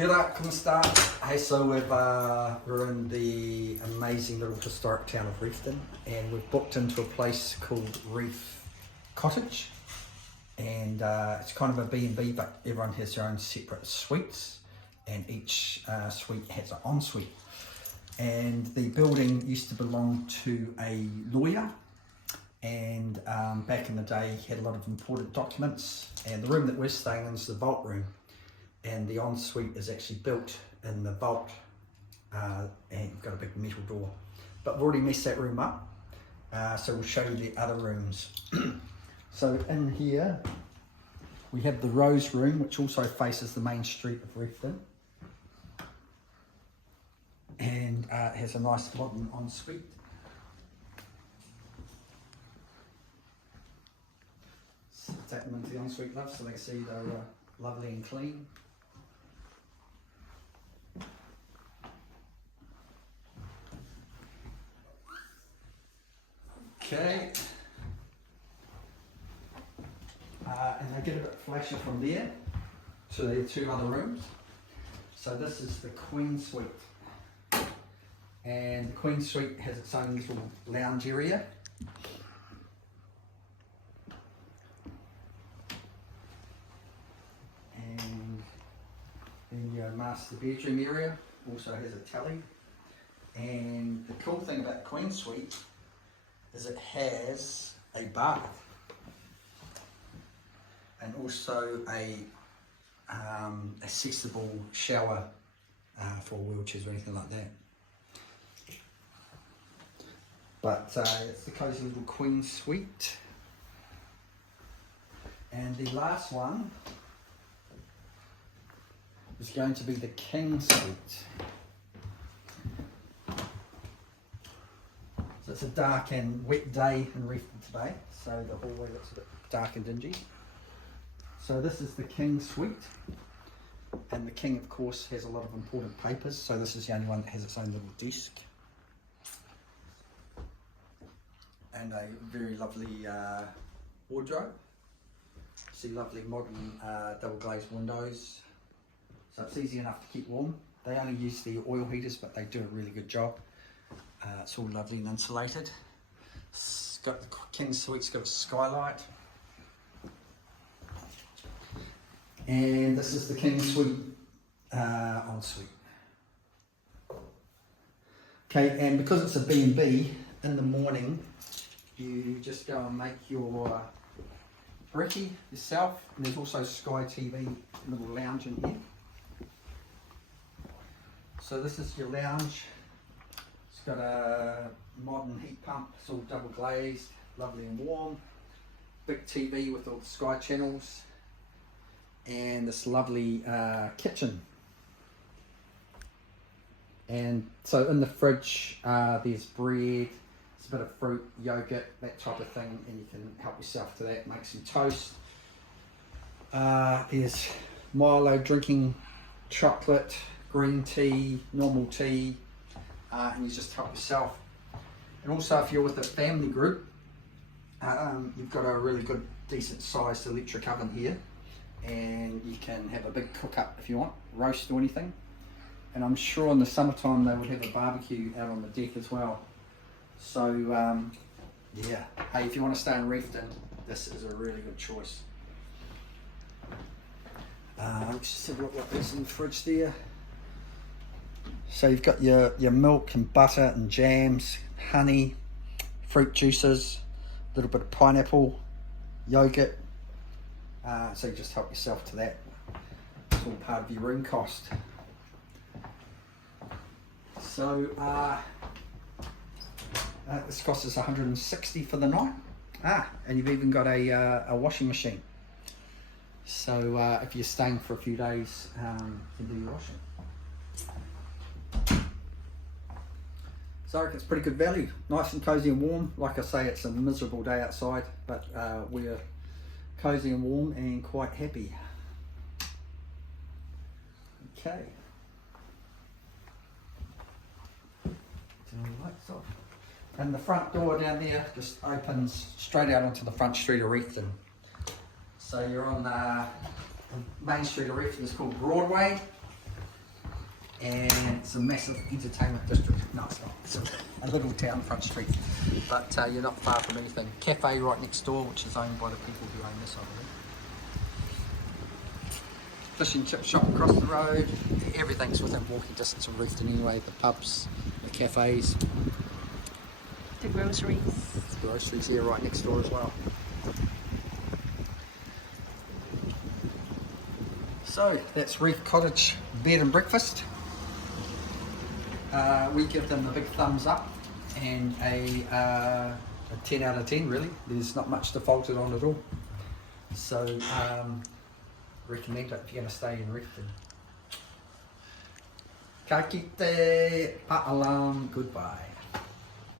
Kia ora, come sta? Hey, so we're in the amazing little historic town of Reefton, and we've booked into a place called REEF Cottage, and it's kind of a B&B, but everyone has their own separate suites, and each suite has an ensuite. And the building used to belong to a lawyer, and back in the day he had a lot of important documents, and the room that we're staying in is the vault room. And the ensuite is actually built in the vault, and you've got a big metal door. But we've already messed that room up, so we'll show you the other rooms. So in here, we have the Rose Room, which also faces the main street of Reefton. And it has a nice modern ensuite. So take them into the ensuite, love, so they can see they're lovely and clean. Okay, and they get a bit flashier from there to the two other rooms. So this is the Queen Suite, and the Queen Suite has its own little lounge area. And then your master bedroom area also has a telly. And the cool thing about the Queen Suite is it has a bath and also a accessible shower for wheelchairs or anything like that. But it's the cosy little Queen Suite. And the last one is going to be the King Suite. So it's a dark and wet day in Reefton today, so the hallway looks a bit dark and dingy. So this is the King Suite, and the King of course has a lot of important papers, so this is the only one that has its own little desk. And a very lovely wardrobe. See lovely modern double glazed windows, so it's easy enough to keep warm. They only use the oil heaters, but they do a really good job. It's all lovely and insulated. It's got the King Suite's got a skylight. And this is the King Suite ensuite. Okay, and because it's a B&B, in the morning you just go and make your brekkie yourself, and there's also Sky TV little lounge in here. So this is your lounge. It's got a modern heat pump, it's all double glazed, lovely and warm. Big TV with all the Sky channels, and this lovely kitchen. And so in the fridge there's bread, there's a bit of fruit, yogurt, that type of thing, and you can help yourself to that, make some toast. There's Milo drinking chocolate, green tea, normal tea, and you just help yourself. And also if you're with a family group, you've got a really good decent sized electric oven here, and you can have a big cook up if you want, roast or anything. And I'm sure in the summertime they would have a barbecue out on the deck as well. So yeah, hey, if you want to stay in Reefton, this is a really good choice. Let's just have a look what there's in the fridge there. So you've got your milk and butter and jams, honey, fruit juices, a little bit of pineapple, yogurt. So you just help yourself to that. It's all part of your room cost. So this costs us $160 for the night. And you've even got a washing machine. So if you're staying for a few days, you can do your washing. So I reckon it's pretty good value, nice and cozy and warm. Like I say, it's a miserable day outside, but we're cozy and warm and quite happy. Okay. Turn the lights off. And the front door down there just opens straight out onto the front street of Reefton. So you're on the main street of Reefton, it's called Broadway. and it's a massive entertainment district. No, it's not. It's a little town front street, but you're not far from anything. Cafe right next door, which is owned by the people who own this, I believe. Fish and chip shop across the road. Everything's within walking distance of Reefton anyway. The pubs, the cafes, The groceries. the groceries here right next door as well. So that's Reef Cottage bed and breakfast. We give them a big thumbs up and a 10 out of 10 really. There's not much to fault it on at all. So recommend it if you're going to stay in Reefton. Ka kite, pa'alam, goodbye.